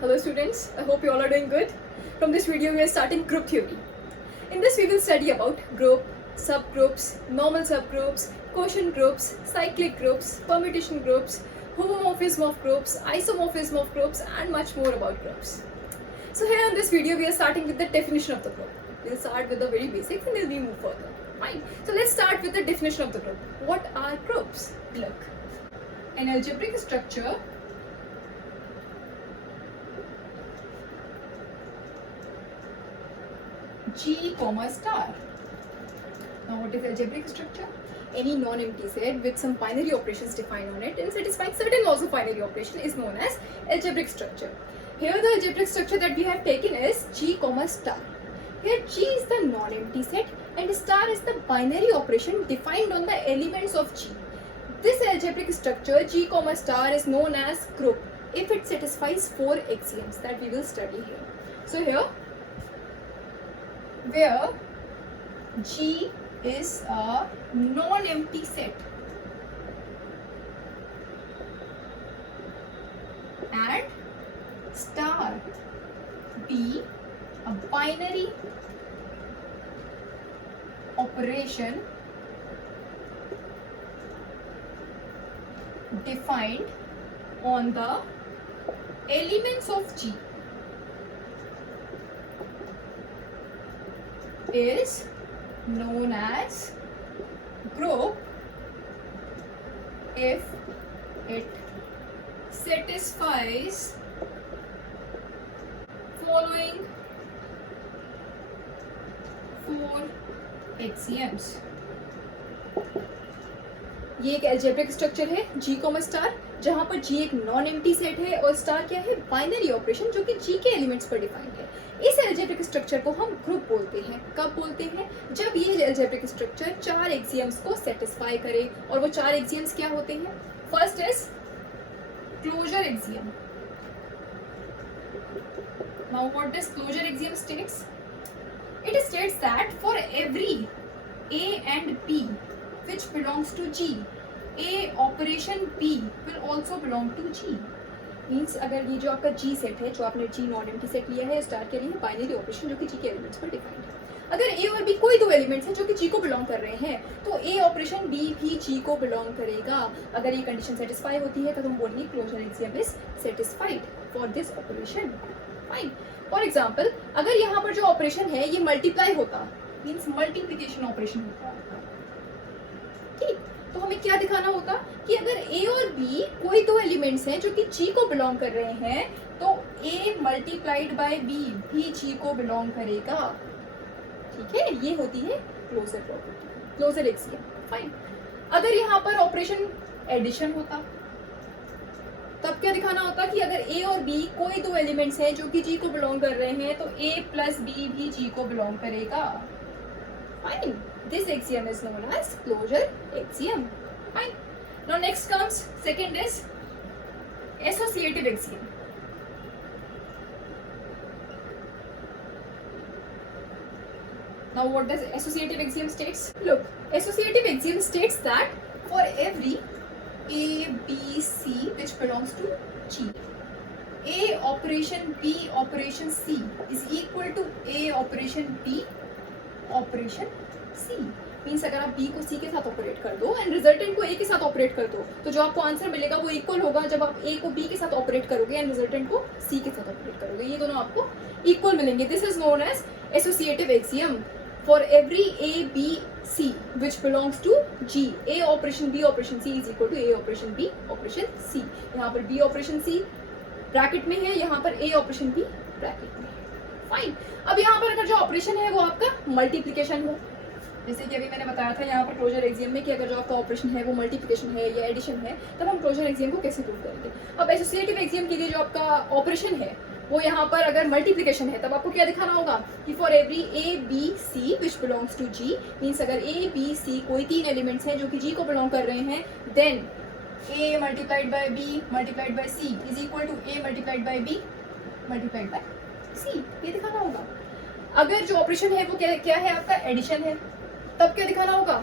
Hello students, I hope you all are doing good. From this video we are starting group theory. In this we will study about group, subgroups, normal subgroups, quotient groups, cyclic groups, permutation groups, homomorphism of groups, isomorphism of groups and much more about groups. So here in this video we are starting with the definition of the group. We will start with the very basics and then we move further. Fine. So let's start with the definition of the group. What are groups? Look, an algebraic structure G comma star. Now what is algebraic structure? Any non-empty set with some binary operations defined on it and satisfying certain laws of binary operation is known as algebraic structure. Here the algebraic structure that we have taken is G comma star. Here G is the non-empty set and star is the binary operation defined on the elements of G. This algebraic structure G comma star is known as group if it satisfies 4 axioms that we will study here. So here where G is a non-empty set and star be a binary operation defined on the elements of G is known as group if it satisfies following 4 axioms. ये एक algebraic structure है G comma star जहाँ पर G एक non empty set है और star क्या है बाइनरी ऑपरेशन जो कि G के एलिमेंट्स पर डिफाइंड है. इस algebraic स्ट्रक्चर को हम ग्रुप बोलते हैं. कब बोलते हैं? जब ये algebraic स्ट्रक्चर 4 एक्सियम्स को सेटिस्फाई करे. और वो 4 एक्सियम्स क्या होते हैं? First is closure axiom. Now what does closure axiom states? It states that for every A and B which belongs to G, A operation B will also belong to G. Means अगर ये जो आपका G set है, जो आपने G non empty set लिया है star के लिए बाइनरी ऑपरेशन जो कि G के एलिमेंट्स पर डिफाइंड है. अगर A और B कोई 2 एलिमेंट्स हैं जो कि G को बिलोंग कर रहे हैं तो A ऑपरेशन B भी G को बिलोंग करेगा. अगर ये कंडीशन सेटिस्फाई होती है तो हम बोलेंगे closure axiom is satisfied for this operation. Fine. For example अगर यहाँ पर जो ऑपरेशन है ये मल्टीप्लाई होता मीन्स मल्टीप्लिकेशन ऑपरेशन होता. ठीक, तो हमें क्या दिखाना होता कि अगर A और B कोई 2 एलिमेंट्स हैं जो कि G को बिलोंग कर रहे हैं तो A मल्टीप्लाइड बाय B भी G को बिलोंग करेगा. ठीक है, ये होती है closure property, closure axiom. Fine. अगर यहाँ पर ऑपरेशन एडिशन होता तब क्या दिखाना होता कि अगर A और B कोई 2 एलिमेंट्स हैं जो कि G को बिलोंग कर रहे हैं तो A प्लस B भी G को बिलोंग करेगा. Fine. This axiom is known as closure axiom. Fine. Now next comes second is associative axiom. Now what does associative axiom states? Look, associative axiom states that for every A, B, C which belongs to G, A operation B operation C is equal to A operation B operation C. Means अगर आप B को C के साथ operate कर दो and resultant को A के साथ ऑपरेट कर दो तो जो आपको आंसर मिलेगा वो इक्वल होगा जब आप A को B के साथ ऑपरेट करोगे एंड रिजल्टेंट को C के साथ ऑपरेट करोगे. ये दोनों आपको इक्वल मिलेंगे. This is known as associative axiom for every A, B, C which belongs to G. A operation B operation C is equal to A operation B operation C. यहाँ पर B operation C bracket में है, यहाँ पर A operation B bracket में है. Fine. अब यहाँ पर अगर जो ऑपरेशन है वो आपका मल्टीप्लिकेशन हो, जैसे कि अभी मैंने बताया था यहाँ पर क्लोजर एक्सियम में कि अगर जो आपका ऑपरेशन है वो मल्टीप्लिकेशन है या एडिशन है तब हम क्लोजर एक्सियम को कैसे प्रूव करेंगे. अब एसोसिएटिव एक्सियम के लिए जो आपका ऑपरेशन है वो यहाँ पर अगर मल्टीप्लिकेशन है तब आपको क्या दिखाना होगा कि for every A, B, C which belongs to G means अगर A, B, C कोई 3 एलिमेंट्स हैं जो कि G को बिलोंग कर रहे हैं then A multiplied by B multiplied by C is equal to A multiplied by B multiplied by C. ये दिखाना होगा. अगर जो ऑपरेशन है वो क्या है आपका एडिशन है तब क्या दिखाना होगा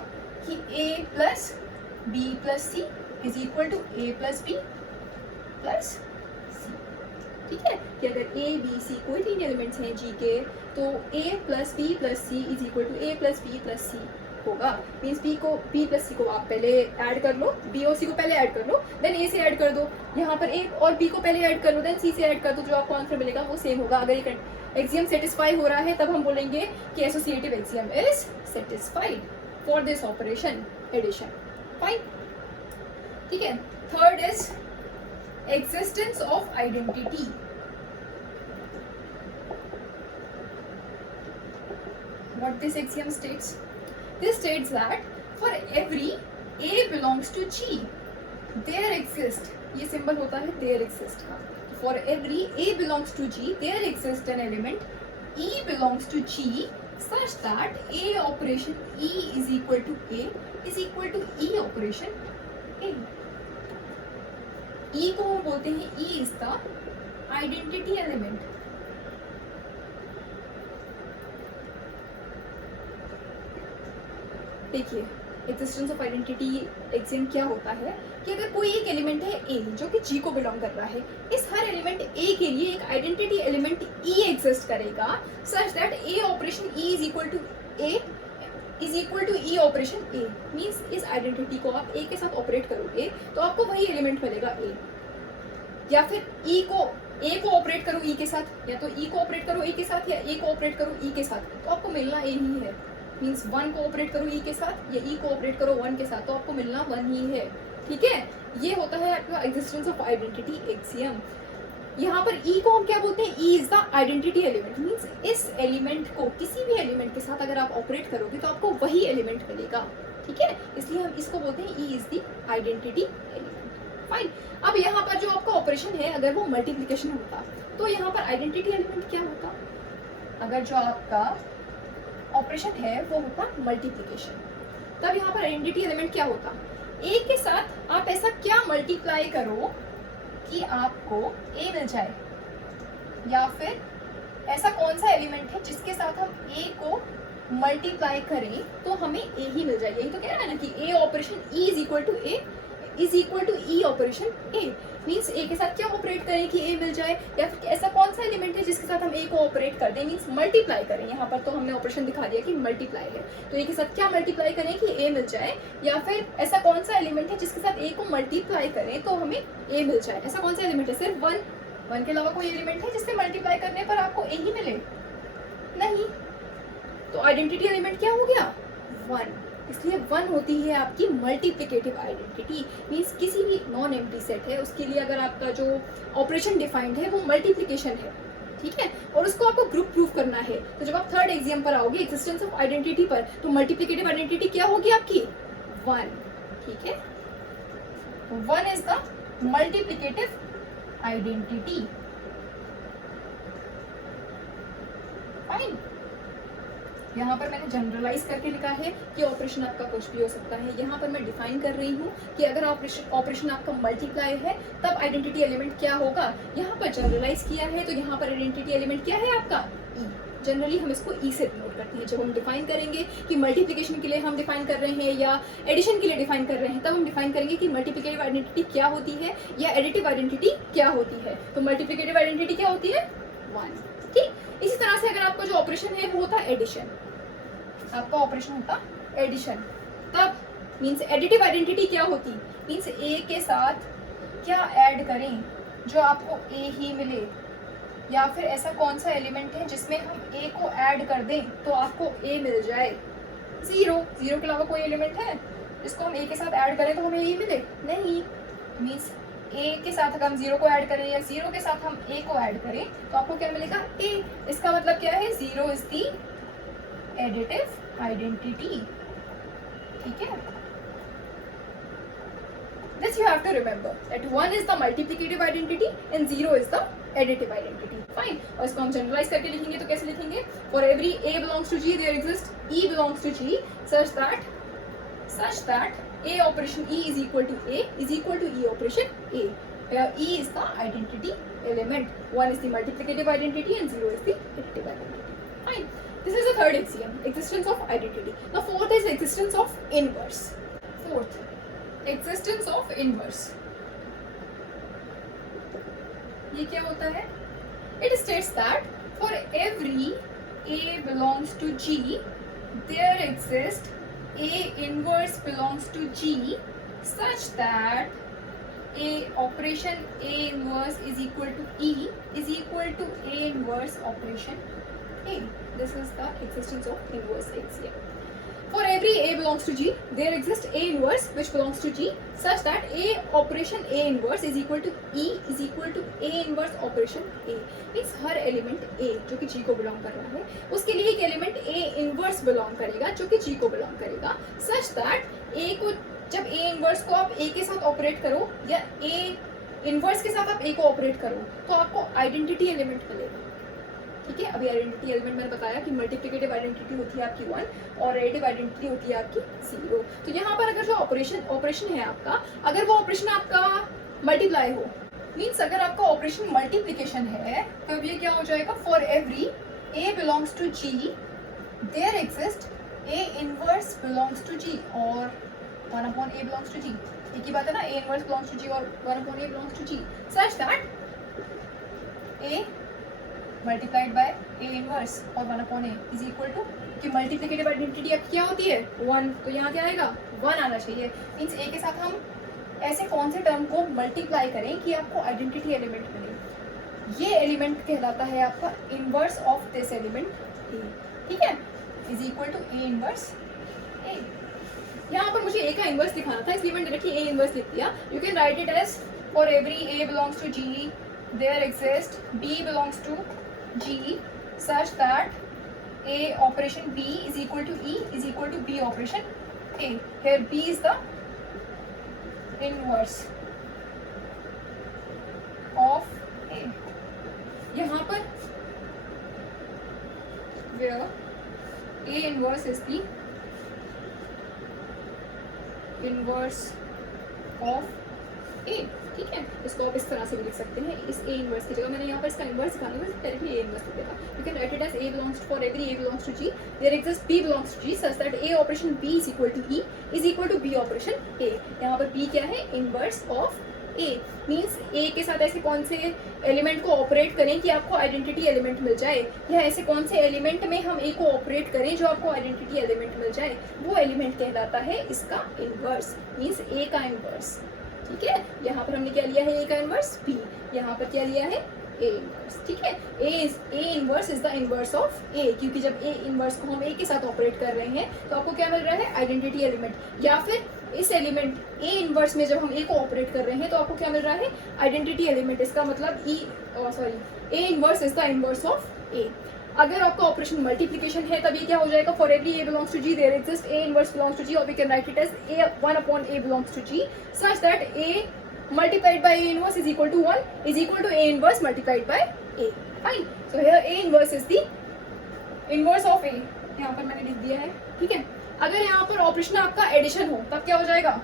कि A plus B plus C is equal to A plus B plus C. ठीक है, कि अगर ए बी सी कोई 3 एलिमेंट्स हैं जी के, तो a plus b plus c is equal to a plus b plus c होगा। मीन्स बी प्लस सी को आप पहले ऐड कर लो, बी और सी को पहले ऐड कर लो, देन ए से ऐड कर दो, यहाँ पर ए और बी को पहले ऐड कर लो, देन सी से ऐड कर दो, जो आपको आंसर मिलेगा वो सेम होगा। अगर ये एक्सियम सेटिस्फाई हो रहा है तब हम बोलेंगे कि associative axiom is satisfied for this operation addition. Fine, ठीक है। Third is existence of identity. What this axiom states? This states that for every A belongs to G, there exists, ये symbol होता है there exist का, for every A belongs to G, there exists an element E belongs to G such that A operation E is equal to A is equal to E operation A. E को हम बोलते हैं E is the identity element. देखिए existence of identity axiom क्या होता है कि अगर कोई एक एलिमेंट है A जो कि G को बिलोंग कर रहा है, इस हर एलिमेंट A के लिए एक आइडेंटिटी एलिमेंट E एग्जिस्ट करेगा such that A operation E is equal to E operation A। Means इस आइडेंटिटी को आप A के साथ ऑपरेट करोगे तो आपको वही एलिमेंट मिलेगा A, या फिर A को ऑपरेट करो E के साथ, या तो E को ऑपरेट करो A के साथ या A को ऑपरेट करो E के साथ, तो आपको मिलना A ही है। मीन्स 1 को ऑपरेट करो E के साथ या E को ऑपरेट करो 1 के साथ, तो आपको मिलना 1 ही है। ठीक है, ये होता है आपका एग्जिस्टेंस ऑफ आइडेंटिटी एक्सियम। यहाँ पर E को हम क्या बोलते हैं? E is the identity element. Means इस एलिमेंट को किसी भी एलिमेंट के साथ अगर आप ऑपरेट करोगे तो आपको वही एलिमेंट मिलेगा। ठीक है, इसलिए हम इसको बोलते हैं E is the identity element. Fine, अब यहाँ पर जो आपका ऑपरेशन है अगर वो मल्टीप्लिकेशन होता तो यहाँ पर आइडेंटिटी एलिमेंट क्या होता? अगर जो आपका ऑपरेशन है वो होता मल्टीप्लिकेशन, तब यहाँ पर आइडेंटिटी एलिमेंट क्या होता? A के साथ आप ऐसा क्या मल्टीप्लाई करो कि आपको A मिल जाए, या फिर ऐसा कौन सा एलिमेंट है जिसके साथ हम A को मल्टीप्लाई करें तो हमें A ही मिल जाए। यही तो कह रहा है ना कि A operation E is equal to A is equal to E operation A। Means A के साथ क्या ऑपरेट करें कि A मिल जाए, या फिर ऐसा कौन सा एलिमेंट है जिसके साथ हम A को ऑपरेट कर दें, मीन्स मल्टीप्लाई करें। यहाँ पर तो हमने ऑपरेशन दिखा दिया कि मल्टीप्लाई है, तो A के साथ क्या मल्टीप्लाई करें कि A मिल जाए, या फिर ऐसा कौन सा एलिमेंट है जिसके साथ A को मल्टीप्लाई करें तो हमें A मिल जाए। ऐसा कौन सा एलिमेंट है? सिर्फ 1 के अलावा कोई एलिमेंट है जिससे मल्टीप्लाई करने पर आपको A ही मिले? नहीं, तो आइडेंटिटी एलिमेंट क्या हो गया? 1। इसलिए 1 होती है आपकी मल्टीप्लिकेटिव आइडेंटिटी। मीन्स किसी भी नॉन एम्प्टी सेट है उसके लिए अगर आपका जो ऑपरेशन डिफाइंड है वो मल्टीप्लिकेशन है, ठीक है, और उसको आपको ग्रुप प्रूव करना है। तो जब आप थर्ड एग्जाम पर आओगे एक्सिस्टेंस ऑफ आइडेंटिटी पर, तो मल्टीप्लिकेटिव आइडेंटिटी क्या होगी आपकी? 1। ठीक है, 1 is the multiplicative identity. Fine, यहाँ पर मैंने जनरलाइज करके लिखा है कि ऑपरेशन आपका कुछ भी हो सकता है। यहाँ पर मैं डिफाइन कर रही हूँ कि अगर ऑपरेशन आपका मल्टीप्लाई है तब आइडेंटिटी एलिमेंट क्या होगा। यहाँ पर जनरलाइज किया है तो यहाँ पर आइडेंटिटी एलिमेंट क्या है आपका? E। जनरली हम इसको E से डिनोट करते हैं। जब हम डिफाइन करेंगे कि मल्टीप्लिकेशन के लिए हम डिफाइन कर रहे हैं या एडिशन के लिए डिफाइन कर रहे हैं, तब हम डिफाइन करेंगे कि मल्टीप्लिकेटिव आइडेंटिटी क्या होती है या एडिटिव आइडेंटिटी क्या होती है। तो मल्टीप्लिकेटिव आइडेंटिटी क्या होती है? 1। ठीक, इसी तरह से अगर आपका जो ऑपरेशन है वो होता है एडिशन, आपका ऑपरेशन होता एडिशन, तब मीन्स एडिटिव आइडेंटिटी क्या होती? मीन्स A के साथ क्या ऐड करें जो आपको A ही मिले, या फिर ऐसा कौन सा एलिमेंट है जिसमें हम A को ऐड कर दें तो आपको A मिल जाए। 0 के अलावा कोई एलिमेंट है जिसको हम A के साथ ऐड करें तो हमें A मिले? नहीं। मीन्स A के साथ अगर हम 0 को ऐड करें या 0 के साथ हम A को ऐड करें तो आपको क्या मिलेगा? A। इसका मतलब क्या है? 0 इज दी एडिटिव आइडेंटिटी। ठीक है, this you have to remember that 1 is the multiplicative identity and 0 is the additive identity. Fine, और इसको हम जनरलाइज करके लिखेंगे तो कैसे लिखेंगे? For every A belongs to G there exists E belongs to G such that A operation E is equal to A is equal to E operation A, where E is the identity element, 1 is the multiplicative identity and 0 is the additive identity. Fine, this is the third axiom, existence of identity. Now fourth is existence of inverse. Fourth, existence of inverse. ये क्या होता है? It states that for every A belongs to G, there exists A inverse belongs to G such that A operation A inverse is equal to E is equal to A inverse operation A. This is the existence of inverse axiom. For every A belongs to G, there exists A inverse which belongs to G such that A operation A inverse is equal to E is equal to A inverse operation A. Means her element A जो कि G को belong कर रहा है उसके लिए एक element A inverse belong करेगा जो कि G को बिलोंग करेगा such that A को जब A इनवर्स को आप A के साथ ऑपरेट करो या A इनवर्स के साथ आप A को ऑपरेट करो तो आपको आइडेंटिटी एलिमेंट मिलेगा. ठीक है, अभी आइडेंटिटी एलिमेंट मैंने बताया कि मल्टीप्लिकेटिव आइडेंटिटी होती है आपकी 1 और एडिटिव आइडेंटिटी होती है आपकी 0. तो यहाँ पर अगर जो ऑपरेशन है आपका, अगर वो ऑपरेशन आपका मल्टीप्लाई हो, मीन्स अगर आपका ऑपरेशन मल्टीप्लिकेशन है तब ये क्या हो जाएगा, for every A belongs to G there exist A inverse belongs to G और 1 upon A belongs to G. एक ही बात है ना, A inverse belongs to G और 1 upon A belongs to G such that A multiplied by A inverse और 1 upon A is equal to, कि multiplicative identity अब क्या होती है 1, तो यहाँ क्या आएगा 1 आना चाहिए. मीन्स A के साथ हम ऐसे कौन से टर्म को मल्टीप्लाई करें कि आपको आइडेंटिटी एलिमेंट मिले. ये एलिमेंट कहलाता है आपका inverse of this element A. ठीक है, is equal to A inverse A. यहाँ पर मुझे A का इनवर्स दिखाना था इसलिए मैंने डायरेक्टली A इनवर्स लिख दिया. You can write it as for every A belongs to G there exist B belongs to G such that A operation B is equal to E is equal to B operation A. Here B is the inverse of A. यहाँ पर where A inverse is the inverse of A. ठीक है, इसको आप इस तरह से भी लिख सकते हैं. इस A इनवर्स की जगह मैंने यहाँ पर इसका इनवर्स दिखाने में डायरेक्टली A इनवर्स लिख देगा. You can write it as A belongs for every A belongs to G there exist B belongs to G such that A operation B is equal to E is equal to B operation A. यहाँ पर B क्या है, inverse of A. Means A के साथ ऐसे कौन से element को ऑपरेट करें कि आपको आइडेंटिटी एलिमेंट मिल जाए, या ऐसे कौन से एलिमेंट में हम A को ऑपरेट करें जो आपको आइडेंटिटी एलिमेंट मिल जाए, वो एलिमेंट कहलाता है इसका इनवर्स. मीन्स A का इनवर्स. ठीक है, यहाँ पर हमने क्या लिया है A का इनवर्स B, यहाँ पर क्या लिया है A इनवर्स. ठीक है, A inverse is the inverse of A, क्योंकि जब A इनवर्स को हम A के साथ ऑपरेट कर रहे हैं तो आपको क्या मिल रहा है, आइडेंटिटी एलिमेंट. या फिर इस एलिमेंट A इनवर्स में जब हम A को ऑपरेट कर रहे हैं तो आपको क्या मिल रहा है, आइडेंटिटी एलिमेंट. इसका मतलब A inverse is the inverse of A. अगर आपका ऑपरेशन मल्टीप्लिकेशन है तब ये क्या हो जाएगा, for every A belongs to G there exist A inverse belongs to G और we can write it as A 1 upon A belongs to G such that A multiplied by A inverse is equal to 1 is equal to A inverse multiplied by A. Fine. So here A inverse is the inverse of A. यहाँ पर मैंने लिख दिया है. ठीक है, अगर यहाँ पर ऑपरेशन आपका एडिशन हो तब क्या हो जाएगा,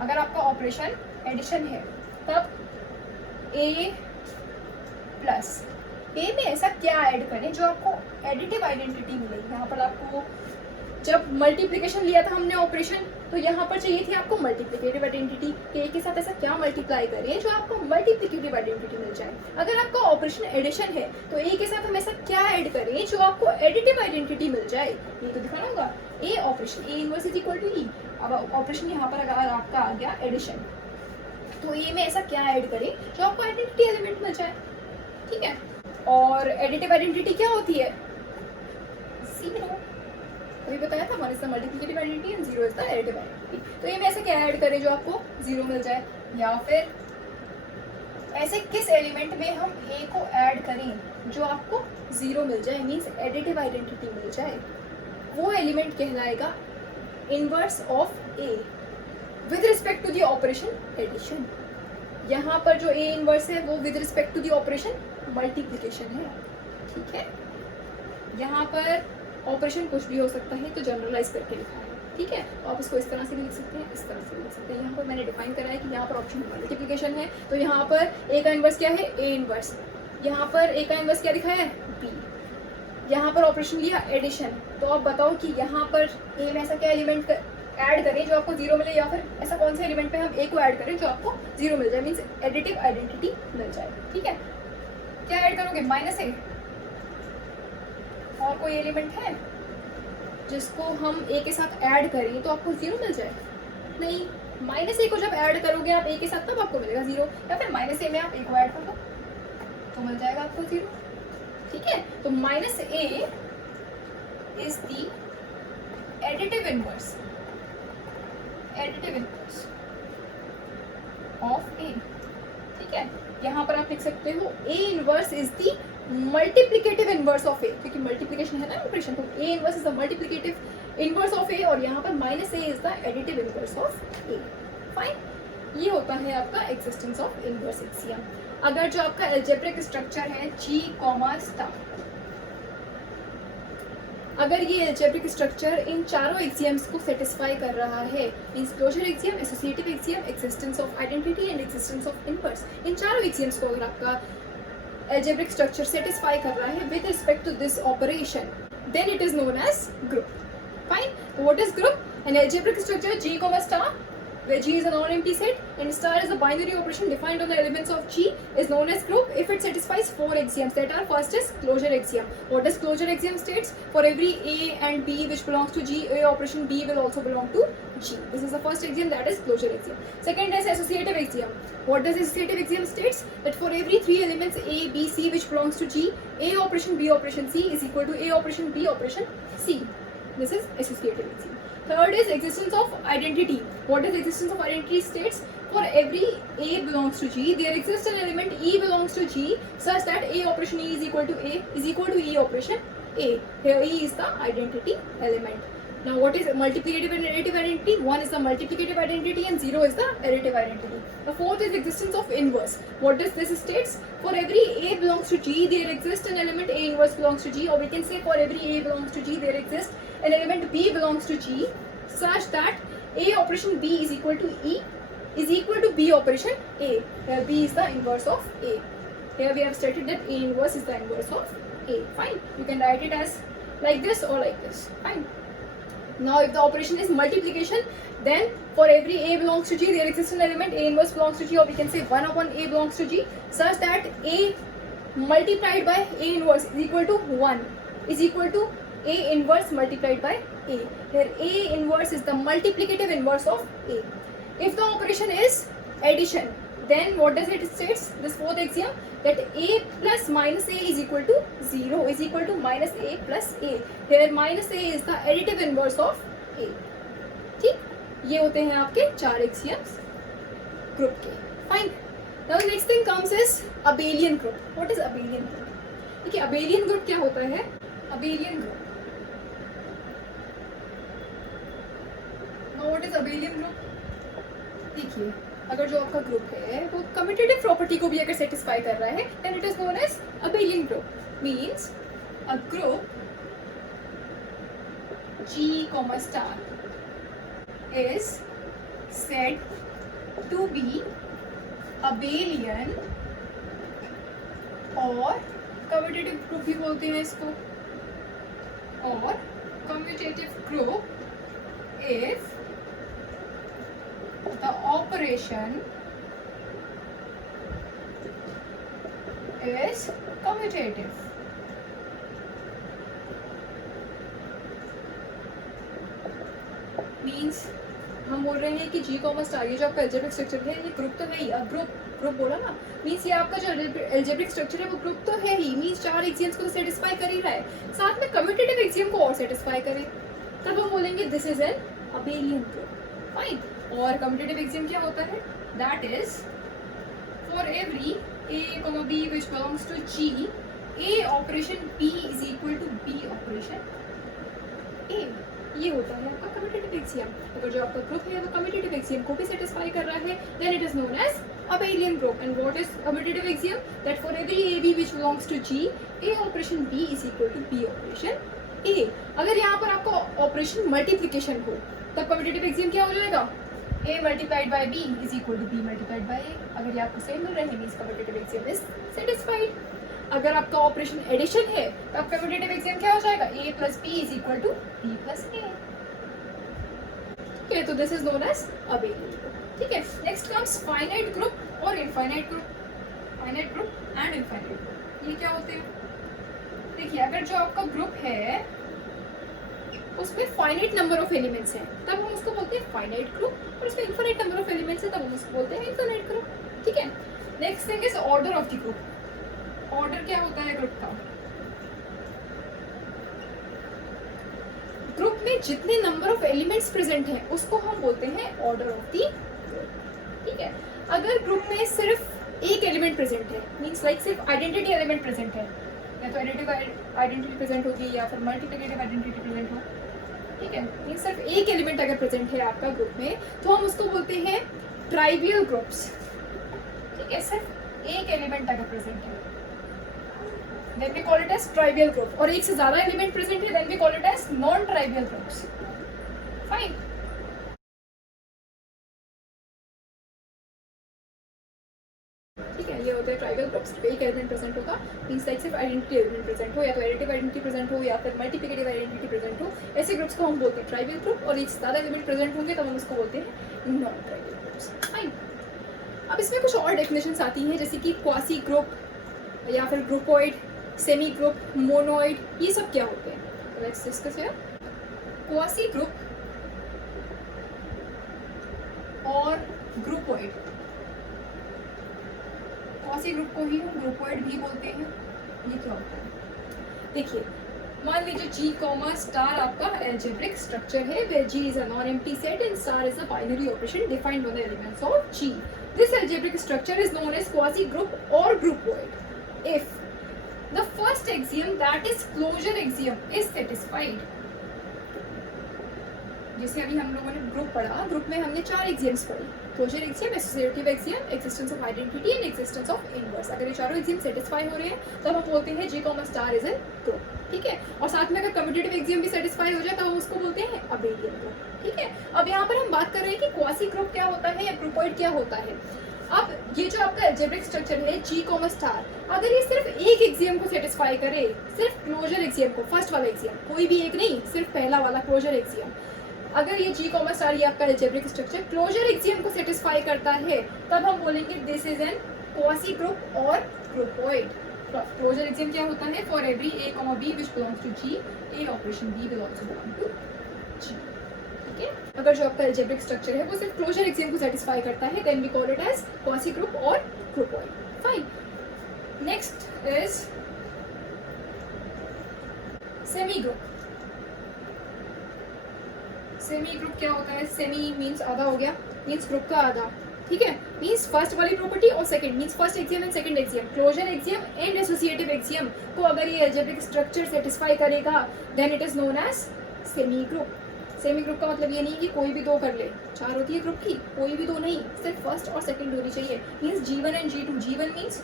अगर आपका ऑपरेशन एडिशन है तब A प्लस A में ऐसा क्या ऐड करें जो आपको एडिटिव आइडेंटिटी मिले. यहाँ पर आपको जब मल्टीप्लिकेशन लिया था हमने ऑपरेशन तो यहाँ पर चाहिए थी आपको मल्टीप्लिकेटिव आइडेंटिटी. A के साथ ऐसा क्या मल्टीप्लाई करें जो आपको मल्टीप्लिकेटिव आइडेंटिटी मिल जाए. अगर आपका ऑपरेशन एडिशन है तो A के साथ हम ऐसा क्या ऐड करें जो आपको एडिटिव आइडेंटिटी मिल जाए. ये तो दिखाना होगा. A operation A inverse is equal to E. अब ऑपरेशन यहाँ पर अगर आपका आ गया एडिशन तो A में ऐसा क्या ऐड करें जो आपको आइडेंटिटी एलिमेंट मिल जाए. ठीक है, और एडिटिव आइडेंटिटी क्या होती है, 0. अभी बताया था, 1 is the multiplicative identity and 0 is the additive identity. तो ये में ऐसे क्या ऐड करें जो आपको 0 मिल जाए, या फिर ऐसे किस एलिमेंट में हम A को ऐड करें जो आपको 0 मिल जाए, मीन्स एडिटिव आइडेंटिटी मिल जाए. वो एलिमेंट कहलाएगा inverse of A with respect to the operation addition. यहाँ पर जो A इनवर्स है वो with respect to the operation multiplication है. ठीक है, यहाँ पर ऑपरेशन कुछ भी हो सकता है तो जनरलाइज करके लिखा है. ठीक है, तो आप इसको इस तरह से भी लिख सकते हैं, इस तरह से भी लिख सकते हैं. यहाँ पर मैंने डिफाइन करा है कि यहाँ पर ऑप्शन मल्टीप्लिकेशन है तो यहाँ पर A का इनवर्स क्या है, A इनवर्स. यहाँ पर A का इनवर्स क्या दिखाया है, B. यहाँ पर ऑपरेशन लिया एडिशन. तो आप बताओ कि यहाँ पर A में ऐसा क्या एलिमेंट ऐड करें जो आपको 0 मिले, या फिर ऐसा कौन से एलिमेंट पे हम A को ऐड करें जो आपको 0 मिल जाए, मीन्स एडिटिव आइडेंटिटी मिल जाए. ठीक है, क्या ऐड करोगे? माइनस ए। और कोई एलिमेंट है जिसको हम ए के साथ ऐड करें तो आपको जीरो मिल जाए? नहीं, माइनस ए को जब ऐड करोगे आप ए के साथ तब आपको मिलेगा जीरो, या फिर माइनस ए में आप ए को ऐड कर दो तो मिल जाएगा आपको जीरो। ठीक है, तो minus a is the additive inverse, additive inverse of a. ठीक है, यहाँ पर आप लिख सकते हो a inverse is the multiplicative inverse of a, क्योंकि मल्टीप्लिकेशन है ना ऑपरेशन, तो a inverse is the multiplicative inverse of a, और यहाँ पर minus a is the additive inverse of a. Fine, ये होता है आपका एक्सिस्टेंस ऑफ इनवर्स एक्सियम। अगर जो आपका अलजेब्रिक स्ट्रक्चर है G, स्टार, अगर ये अलजेब्रिक स्ट्रक्चर इन चारों एक्सियम्स को सेटिस्फाई कर रहा है, means closure axiom, associative axiom, existence of identity and existence of inverse, इन चारों एक्सियम्स को अगर आपका algebraic structure satisfy कर रहा है with respect to this operation, then it is known as group. Fine. So what is group? An algebraic structure G, star, where G is a non-empty set and star is a binary operation defined on the elements of G, is known as group if it satisfies four axioms that are: first is closure axiom. What does closure axiom states? For every A and B which belongs to G, A operation B will also belong to G. This is the first axiom, that is closure axiom. Second is associative axiom. What does associative axiom states? That for every three elements A, B, C which belongs to G, A operation B operation C is equal to A operation B operation C. This is associative axiom. Third is existence of identity. What does existence of identity states? For every A belongs to G, there exists an element E belongs to G such that A operation E is equal to A is equal to E operation A. Here E is the identity element. Now what is multiplicative and additive identity? One is the multiplicative identity and zero is the additive identity. The fourth is existence of inverse. What does this states? For every A belongs to G, there exists an element A inverse belongs to G, or we can say for every A belongs to G, there exists an element B belongs to G such that A operation B is equal to E is equal to B operation A. Here B is the inverse of A. Here we have stated that A inverse is the inverse of A. Fine. You can write it as like this or like this. Fine. Now if the operation is multiplication, then for every A belongs to G, there exists an element A inverse belongs to G, or we can say 1 upon A belongs to G such that A multiplied by A inverse is equal to 1 is equal to A inverse multiplied by A. Here A inverse is the multiplicative inverse of A. If the operation is addition, then what does it states? This fourth axiom, that A plus minus A is equal to 0 is equal to minus A plus A. Here minus A is the additive inverse of A. ठीक, ये होते हैं आपके चार axioms group के. Fine. Now the next thing comes is abelian group. What is abelian group? देखिए abelian group क्या होता है. Abelian group, now what is abelian group? देखिए अगर जो आपका ग्रुप है वो कम्यूटेटिव प्रॉपर्टी को भी अगर सेटिस्फाई कर रहा है, then it is known as abelian group. Means a group G, star is said to be abelian और कम्यूटेटिव ग्रुप भी बोलते हैं इसको, और commutative group if the operation is commutative. मीन्स हम बोल रहे हैं कि G, स्टार ये जो आपका एल्जेब्रिक स्ट्रक्चर है ये ग्रुप तो है ही. अब ग्रुप बोला ना, मीन्स ये आपका जो एल्जेब्रिक स्ट्रक्चर है वो ग्रुप तो है ही. मीन्स चार एक्सियम्स को तो सेटिस्फाई कर ही रहा है, साथ में कम्यूटेटिव एक्सियम को और सेटिस्फाई करे, तब हम बोलेंगे this is an abelian group. Fine. और कम्यूटेटिव एक्सियम क्या होता है? That is for every A, B which belongs to G, A operation B is equal to B operation A. ये होता है आपका कम्यूटेटिव एक्सियम. अगर जो आपका ग्रुप है वो कम्यूटेटिव एक्सियम को भी सेटिस्फाई कर रहा है, then it is known as abelian group. And what is commutative axiom? That for every AB which belongs to G, A operation B is equal to B operation A. अगर यहाँ पर आपको operation multiplication हो तब commutative axiom क्या हो जाएगा? A multiplied by B is equal to B multiplied by A. अगर ये आपको सेम मिल रहे हैं means commutative axiom is satisfied. अगर आपका ऑपरेशन एडिशन है तब कम्यूटेटिव एक्सियम क्या हो जाएगा? A plus B is equal to B plus A. ठीक है, तो this is known as abelian group. ठीक है. नेक्स्ट कम्स फाइनाइट ग्रुप और infinite group. Finite group and infinite group. ये क्या होते हैं? देखिए अगर जो आपका ग्रुप है उसमें फाइनाइट नंबर ऑफ एलिमेंट्स हैं तब हम उसको बोलते हैं फाइनाइट ग्रुप, और उसमें इनफाइनाइट नंबर ऑफ एलिमेंट्स है तब हम उसको बोलते हैं इनफाइनाइट ग्रुप। ठीक है, next thing is order of the group. Order क्या होता है ग्रुप का? ग्रुप में जितने नंबर ऑफ एलिमेंट्स प्रेजेंट हैं उसको हम बोलते हैं ऑर्डर ऑफ द ग्रुप। ठीक है, अगर ग्रुप में सिर्फ एक एलिमेंट प्रेजेंट है, मींस लाइक सिर्फ आइडेंटिटी एलिमेंट प्रेजेंट है, या तो एडिटिव आइडेंटिटी प्रेजेंट होगी या फिर मल्टीप्लिकेटिव आइडेंटिटी प्रेजेंट हो, ठीक है, ये सिर्फ एक एलिमेंट अगर प्रेजेंट है आपका ग्रुप में तो हम उसको बोलते हैं ट्राइवियल ग्रुप्स। ठीक है, सिर्फ एक एलिमेंट अगर प्रेजेंट है then we call it as trivial group, और एक से ज्यादा एलिमेंट प्रेजेंट है then we call it as non trivial groups। Fine, ठीक है, ये होते हैं ट्राइवियल ग्रुप्स। एक एलिमेंट प्रेजेंट होगा, मींस लाइक सिर्फ आइडेंटिटी एलिमेंट प्रेजेंट हो, या तो एडिटिव आइडेंटिटी प्रेजेंट हो या फिर मल्टीप्लिकेटिव आइडेंटिटी प्रेजेंट हो, ऐसे ग्रुप्स को हम बोलते हैं ट्राइवियल ग्रुप। और एक से ज्यादा एलिमेंट प्रेजेंट होंगे तब हम उसको बोलते हैं नॉन ट्राइवियल ग्रुप्स। फाइन, अब इसमें कुछ और डेफिनेशंस आती हैं जैसे कि क्वासी ग्रुप या फिर ग्रुपोइड, सेमी ग्रुप, मोनोइड, ये सब क्या होते हैं? Let's discuss here. Quasi group और ग्रुपोइड, क्वासी ग्रुप को ही हम ग्रुपोइड भी बोलते हैं। ये क्या होता है? देखिए, मान लीजिए G कॉमा स्टार आपका algebraic स्ट्रक्चर है where G is a non-empty set and star is a binary operation defined by the elements of G. This algebraic structure is known as quasi-group or groupoid if the first axiom, that is closure axiom, is satisfied. जैसे अभी हम लोगों ने group पढ़ा, group में हमने 4 axioms पढ़ी, closure axiom, associative axiom, existence of identity and existence of inverse. अगर ये चारों एक्सियम सेटिस्फाई हो रहे हैं तब हम बोलते हैं G comma star is an group. ठीक है, और साथ में अगर कम्यूटेटिव एक्सियम भी सेटिस्फाई हो जाए तो हम उसको बोलते हैं अबेलियन ग्रुप। ठीक है, अब यहाँ पर हम बात कर रहे हैं कि क्वासी ग्रुप क्या होता है या ग्रुपोइड क्या होता है। अब ये जो आपका अलजेब्रिक स्ट्रक्चर है G कॉमा स्टार, अगर ये सिर्फ एक एक्सियम को सेटिस्फाई करे, सिर्फ क्लोजर एक्सियम को, फर्स्ट वाला एक्सियम, कोई भी एक नहीं, सिर्फ पहला वाला क्लोजर एक्सियम, अगर ये G कॉमा स्टार ये आपका अलजेब्रिक स्ट्रक्चर क्लोजर एक्सियम को सेटिस्फाई करता है तब हम बोलेंगे this is an quasi group और ग्रुपोइड। क्लोजर एक्सियम क्या होता है? For every A comma B which belongs to G, A operation B will also belong to G। ठीक है, अगर जो आपका अलजेब्रिक स्ट्रक्चर है वो सिर्फ क्लोजर एक्सियम को सेटिस्फाई करता है then we call it as quasi group और groupoid. Fine, next is semi group. Semi group क्या होता है? सेमी मींस आधा हो गया, मींस ग्रुप का आधा। ठीक है, मींस फर्स्ट वाली प्रॉपर्टी और second, means first axiom and second axiom, closure axiom and associative axiom को अगर ये अलजेब्रिक स्ट्रक्चर सेटिस्फाई करेगा then it is known as semi group. Semi group का मतलब ये नहीं कि कोई भी दो कर ले, 4 होती है ग्रुप की, कोई भी दो नहीं, सिर्फ फर्स्ट और सेकंड होनी चाहिए। Means G1 and G2, G1 means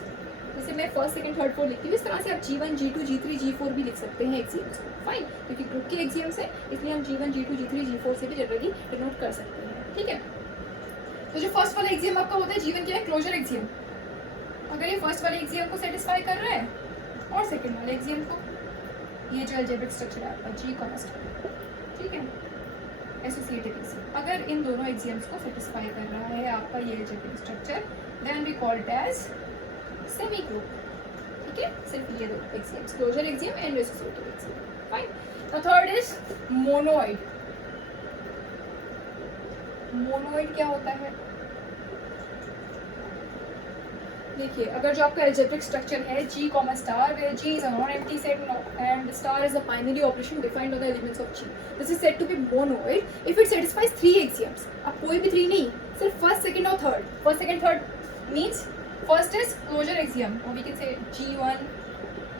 जैसे मैं फर्स्ट सेकंड थर्ड फोर्थ लिखती हूँ, इस तरह से आप G1, G2, G3, G4 भी लिख सकते हैं एक्सियम्स को। फाइन, क्योंकि ग्रुप के एक्सियम्स है इसलिए हम G1, G2, G3, G4 से भी जनरली डिनोट कर सकते हैं। ठीक है, तो जो फर्स्ट वाला एक्सियम आपका होता है G1 क्या है? Closure axiom. अगर ये फर्स्ट वाले एक्सियम को सेटिस्फाई कर रहा है और सेकंड वाले एक्सियम को, ये जो अलजेब्रिक स्ट्रक्चर है आपका G कॉमा स्टार, ठीक है, एसोसिएटिव एक्सियम, अगर इन दोनों एक्सियम्स को सेटिस्फाई कर रहा है आपका ये algebraic structure then we call it as semi group. ठीक है, सिर्फ ये दो axioms, closure axiom and associative axiom. Fine, the third is monoid. Monoid क्या होता है? देखिए, अगर जो आपका अलजेब्रिक स्ट्रक्चर है G comma star where G is a non-empty set and star is a binary operation defined by the elements of G, this is said to be monoid if it satisfies 3 axioms। अब कोई भी 3 नहीं, सिर्फ first, second और थर्ड। First, second, third means first is closure axiom, और we can say G1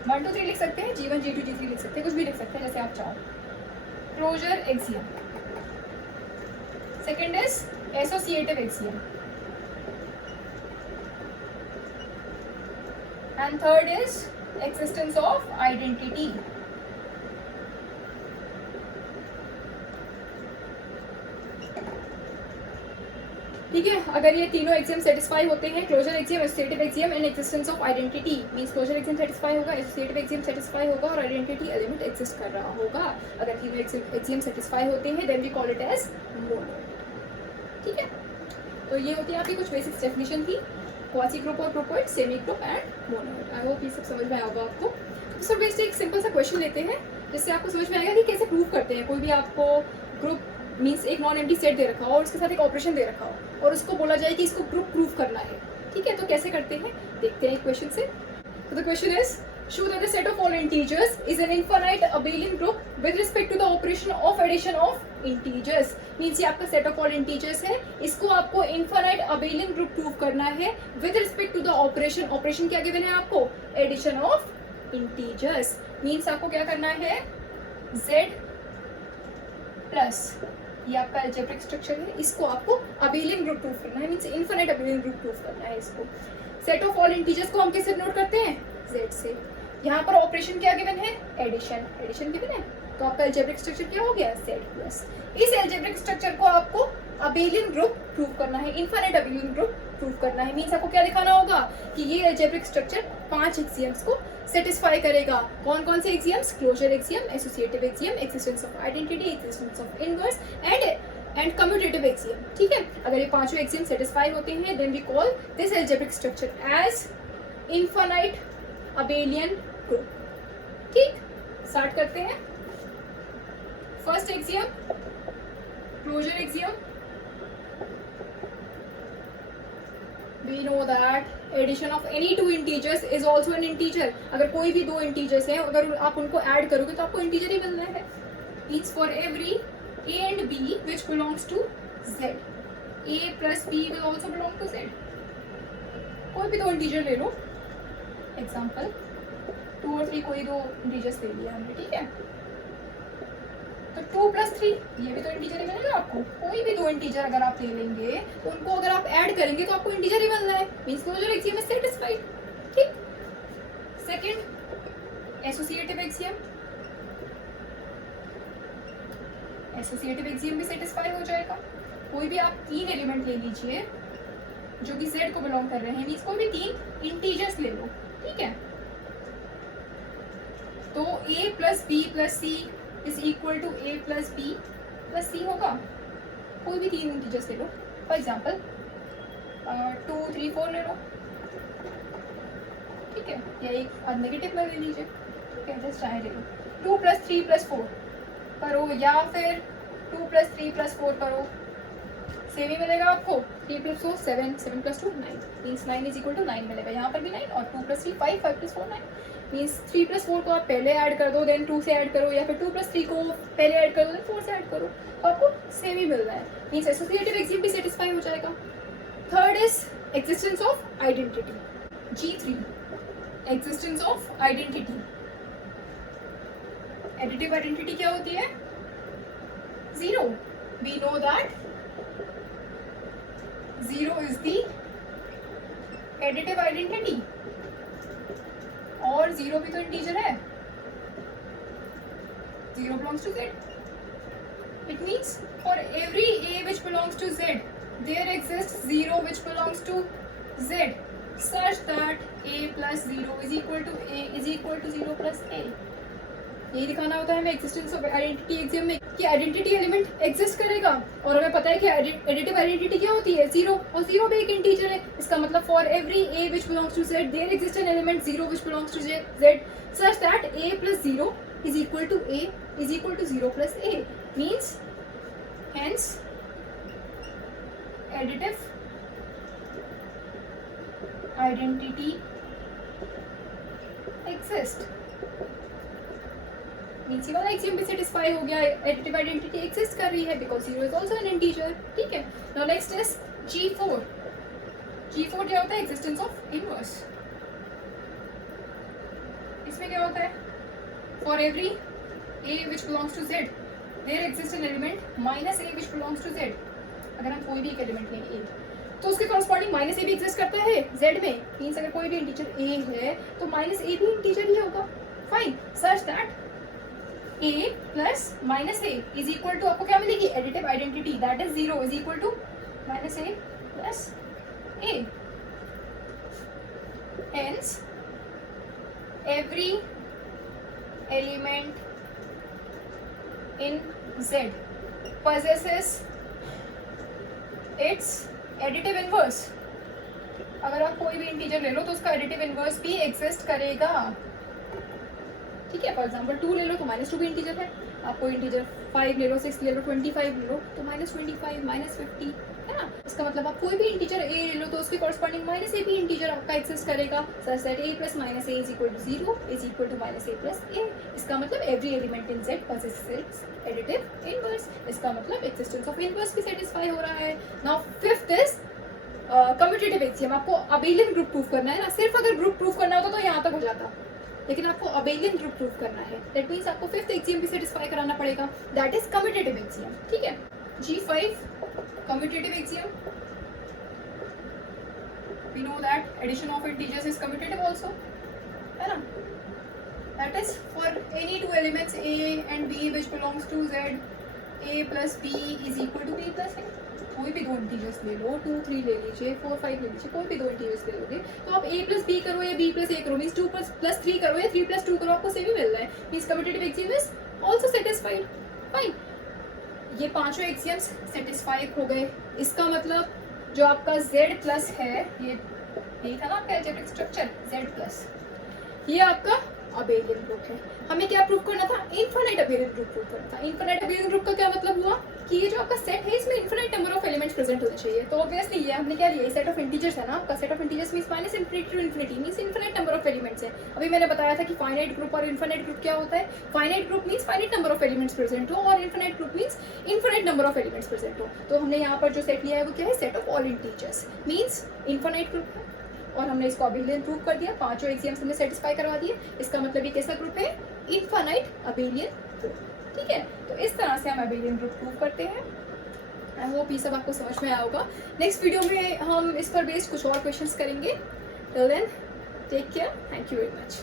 1 2 3 लिख सकते हैं, G1 G2 G3 लिख सकते हैं, कुछ भी लिख सकते हैं जैसे आप चाहो। Closure axiom, second is associative axiom, and third is existence of identity। ठीक है, अगर ये तीनों एक्सियम सेटिस्फाई होते हैं, closure axiom, associative axiom and existence of identity, means closure axiom satisfy होगा, एसोसिएटिव एक्सियम सेटिस्फाई होगा और आइडेंटिटी एलिमेंट एग्जिस्ट कर रहा होगा। अगर तीनों एक्सियम सेटिस्फाई होते हैं then we call it as monoid. ठीक है, तो ये होती है आपकी कुछ बेसिक डेफिनेशन थी। क्वासी ग्रुप और groupoid, semigroup and monoid. I hope ये सब समझ में आया होगा आपको। तो सर बेस्ट एक सिंपल सा क्वेश्चन लेते हैं जिससे आपको समझ में आएगा कि कैसे प्रूव करते हैं। कोई भी आपको ग्रुप मीन्स एक नॉन एम्प्टी सेट दे रखा हो और उसके साथ एक ऑपरेशन दे रखा हो और उसको बोला जाए कि इसको ग्रुप प्रूव करना है, ठीक है, तो कैसे करते हैं देखते हैं एक क्वेश्चन से। तो the question is show that the set of all integers is an infinite abelian group with respect to the operation of addition of integers। Means ये आपका set of all integers है, इसको आपको infinite abelian group प्रूव करना है with respect to the operation। Operation क्या given है आपको? addition of integers। मीन्स आपको क्या करना है? z प्लस ये आपका algebraic स्ट्रक्चर है, इसको आपको abelian group प्रूव करना है, means infinite abelian group prove करना है इसको। set of all integers को हम कैसे नोट करते हैं? z से। यहाँ पर ऑपरेशन क्या गिवन है? एडिशन, एडिशन गिवन है, तो आपका अलजेब्रिक स्ट्रक्चर क्या हो गया? z plus. इस अलजेब्रिक स्ट्रक्चर को आपको अबेलियन ग्रुप प्रूव करना है, इनफाइनाइट अबेलियन ग्रुप प्रूव करना है। मींस आपको क्या दिखाना होगा कि ये अलजेब्रिक स्ट्रक्चर 5 एक्सियम्स को सेटिस्फाई करेगा। कौन कौन से axioms? Closure axiom, associative axiom, existence of identity, existence of inverse and commutative axiom, ठीक है। अगर ये पांचों एक्सियम सेटिस्फाई होते हैं then we call this algebraic structure as infinite abelian group. ठीक, स्टार्ट करते हैं। First axiom closure axiom, we know that addition of any two integers is also an integer। अगर कोई भी दो इंटीजर्स हैं अगर आप उनको ऐड करोगे तो आपको इंटीजर ही मिलना है। means for every a and b which belongs to z, a plus b will also belong to z। कोई भी दो इंटीजर ले लो, एग्जाम्पल 2 और 3 कोई दो इंटीजर्स ले लिया हमने, ठीक है। तो 2 प्लस 3 ये भी तो इंटीजर ही मिलेगा आपको। कोई भी दो इंटीजर अगर आप ले लेंगे तो उनको अगर आप ऐड करेंगे तो आपको इंटीजर ही मिलना है, means closure axiom is satisfied. ठीक, second associative axiom, associative axiom भी सेटिस्फाई हो जाएगा। कोई भी आप 3 एलिमेंट ले लीजिए जो कि z को बिलोंग कर रहे हैं, मींस कोई भी 3 इंटीजर्स ले लो, ठीक है। तो a plus b plus c is equal to a plus b plus c होगा। कोई भी 3 इंटीजर्स ले लो, फॉर एग्जाम्पल 2 3 4 ले लो, ठीक है, या एक नेगेटिव में ले लीजिए, ठीक है, जस्ट चाहे ले लो। 2 प्लस 3 प्लस 4 करो या फिर 2 प्लस 3 प्लस 4 करो, सेम ही मिलेगा आपको। 3 plus 4 7, 7 plus 2 9, means 9 is equal to 9 मिलेगा। यहाँ पर भी 9 और 2 प्लस 3 5, 5 प्लस 4 9, मीन्स 3 प्लस 4 को आप पहले ऐड कर दो देन 2 से ऐड करो, या फिर 2 प्लस 3 को पहले ऐड कर दो देन 4 से ऐड करो, तो आपको सेम ही मिल रहा है, मीन्स एसोसिएटिव एक्सियम भी सेटिस्फाई हो जाएगा। Third is existence of identity, G3 existence of identity. Additive identity क्या होती है? 0। We know that 0 is the additive identity, और 0 भी तो इंटीजर है, 0 belongs to z। It means for every a which belongs to z, there exists 0 which belongs to z, such that a plus 0 is equal to a is equal to 0 plus a। यही दिखाना होता है हमें existence of identity axiom में कि identity element exist करेगा, और हमें पता है कि एडिटिव आइडेंटिटी क्या होती है? 0, और 0 भी एक इंटीजर है। इसका मतलब for every a which belongs to z there exists an element 0 which belongs to z such that a plus 0 is equal to a is equal to 0 plus a, means hence additive identity exist। Means ये वाला axiom भी satisfy हो गया, additive identity exist कर रही है because 0 is also an integer, ठीक है। Now next is G4। G4 क्या होता है? Existence of inverse. इसमें क्या होता है? For every a which belongs to z there exists an element minus a which belongs to z। अगर हम कोई भी एक एलिमेंट लें a तो उसके कॉरस्पॉन्डिंग माइनस a भी एग्जिस्ट करता है z में, मींस अगर कोई भी इंटीजर a है तो माइनस a भी इंटीजर ही होगा। Fine, such that a plus minus a is equal to आपको क्या मिलेगी? Additive identity, that is 0 is equal to minus a plus a। Hence every element in Z possesses its additive inverse। अगर आप कोई भी integer ले लो तो उसका एडिटिव इनवर्स भी एग्जिस्ट करेगा, ठीक है। फॉर एग्जांपल 2 ले लो तो -2 भी इंटीजर है, आप कोई इंटीजर 5 ले लो, 6 ले लो, 25 ले लो तो -25 -50 है ना। इसका मतलब आप कोई भी इंटीजर a ले लो तो उसके कॉरस्पॉन्डिंग -a भी इंटीजर आपका एक्सिस्ट करेगा, such that a + -a is equal to 0 is equal to -a + a। इसका मतलब every element in Z possesses its additive inverse, इसका मतलब एक्सिस्टेंस ऑफ इनवर्स भी सेटिस्फाई हो रहा है। Now fifth is commutative axiom. आपको अबेलियन ग्रुप प्रूफ करना है ना, सिर्फ अगर ग्रुप प्रूफ करना होता तो यहाँ तक हो जाता, लेकिन आपको अबेलियन ग्रुप प्रूफ करना है, दैट मीन्स आपको फिफ्थ एक्सियम भी सेटिस्फाई कराना पड़ेगा, दैट इज कम्यूटेटिव एक्सियम, ठीक है। G5 commutative axiom, we know that addition of integers is commutative also, है ना। that is for any two elements a and b which belongs to Z, a plus b is equal to b plus a। कोई भी दो integers ले लो, 2 3 ले लीजिए, 4 5 ले लीजिए, कोई भी दो इंटीजर्स ले लोगे तो आप a plus b करो या b plus a करो, मीन्स 2 plus 3 करो या 3 plus 2 करो, आपको सेम ही मिल रहा है, means commutative axiom is also satisfied, fine. ये पांचों एक्सियम्स सेटिस्फाई हो गए। इसका मतलब जो आपका Z प्लस है, ये यही था ना आपका अलजेब्रिक स्ट्रक्चर Z प्लस, ये आपका अबेलियन ग्रुप है। हमें क्या प्रूव करना था? इनफिनिट अबेलियन ग्रुप प्रूव करना था। इनफिनिट अबेलियन ग्रुप का क्या मतलब हुआ कि ये जो आपका सेट है इसमें infinite number of elements present होने चाहिए। तो ऑब्वियसली ये हमने क्या लिया, सेट ऑफ इंटीजर्स है ना आपका, set of integers means minus infinity to infinity means infinite number of elements है। अभी मैंने बताया था कि फाइनाइट ग्रुप और इनफिनिट ग्रुप क्या होता है। Finite group means finite number of elements present हो और infinite group means infinite number of elements present हो। तो हमने यहाँ पर जो सेट लिया है वो क्या है, set of all integers means infinite group है, और हमने इसको अबेलियन प्रूव कर दिया, पांचों एक्सियम्स हमने सेटिस्फाई करवा दिए। इसका मतलब ये कैसा ग्रुप है, इनफिनिट अबेलियन ग्रुप, ठीक है। तो इस तरह से हम अबेलियन ग्रुप प्रूव करते हैं। आई होप ये सब आपको समझ में आया होगा। नेक्स्ट वीडियो में हम इस पर बेस्ड कुछ और क्वेश्चंस करेंगे। Till then take care, thank you very much.